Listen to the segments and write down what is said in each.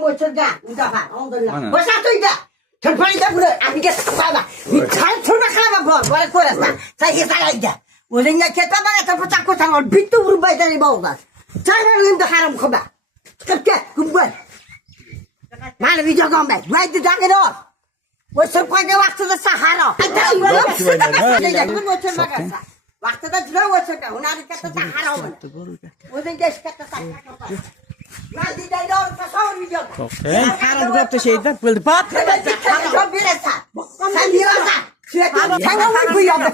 뭐 저가 우다가 온들라 벌써 또 이다 절판이다 그래 아니게 봐봐 잘 절박하나만 봐 뭐라 그랬어 자 이게 살아이다 우리가 개따다가 덮어 잡고 장을 빛도 우리 바이다니 먹어가 잘하는 힘도 하람 커봐 그렇게 금번 나는 위저가 매 왜도 장이로 무슨 관계 왔어도 사하러 안다 이거 내가 그건 못 쳐나갔어 왔어도 들어왔을까 오늘 갔다 다 하러 오면 무슨 게시 갔다 다 Haram yaptı şeyden böyle bat. Sen diyorsan. Sen bu yapma.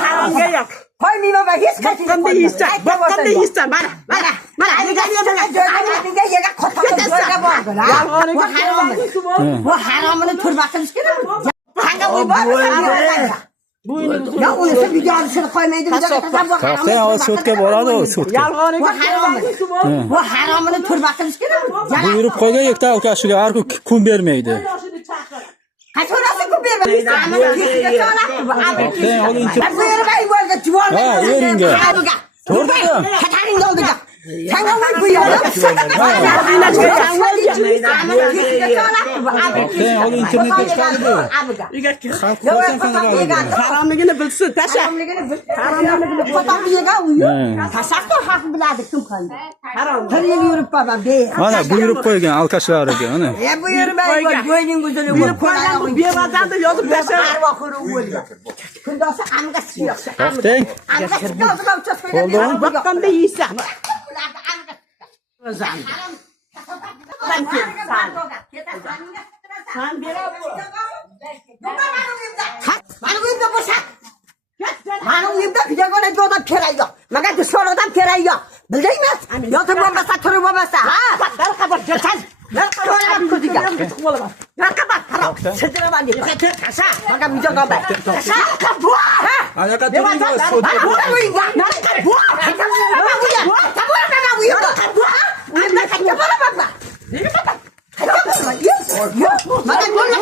Haram yok. Koy mi baba hiç kaçın. Bakkan da yiysen. Bakkan da yiysen. Bana. Hadi gel bu haramını turbasını çıkarın. Kanka bu baba. Ya onu sen bir yarısını koymaydı. Sen o sütke boladı o sütke. Bu haramını turbasını çıkarın. Buyurup koyda yekta alkaşıga arku kum vermeydi. Kaç orası kum vermeydi. Sen onu ince... Ben buyurmayı böyle civarda. Ha, yeringe. Doğru da. Katarın doldu da. Sen onu buyurun. Sen onu internette çıkardı. Koysan sana kaldı. Haramlığını bilsin. Taşa. Haramlığını bilsin. Taşakta hak biladı kim kaldı. Haram. Yürüp babam. Ana buyurup koygan alkaşlar ege. Ana. Buyurmayı böyle güzel. Buyurup koygan bir adam da yazıp taşa. Kundası amga sıkıyor. Sen. Amga sıkıyor. Bakkan da yiysen. Sen bir Manungimda 비자거나 줘도 필요해요. 막아 그 서로다 필요해요. 물리면 여튼 몸바사 토르 몸바사. 나가봐 저찬. 나가봐 그디가. 나가봐 바로. 제대로 만디. 가사. 막아 비자거 봐. 가사. 뭐? 아 약간 돌리고 쏘. 뭐라고 이거? 나가 뭐? 나가 뭐? 나가 뭐? 나가 뭐? 나 같이 봐라 봐봐. 이거 봐봐. 같이 봐봐. 이거. 막아 놀라.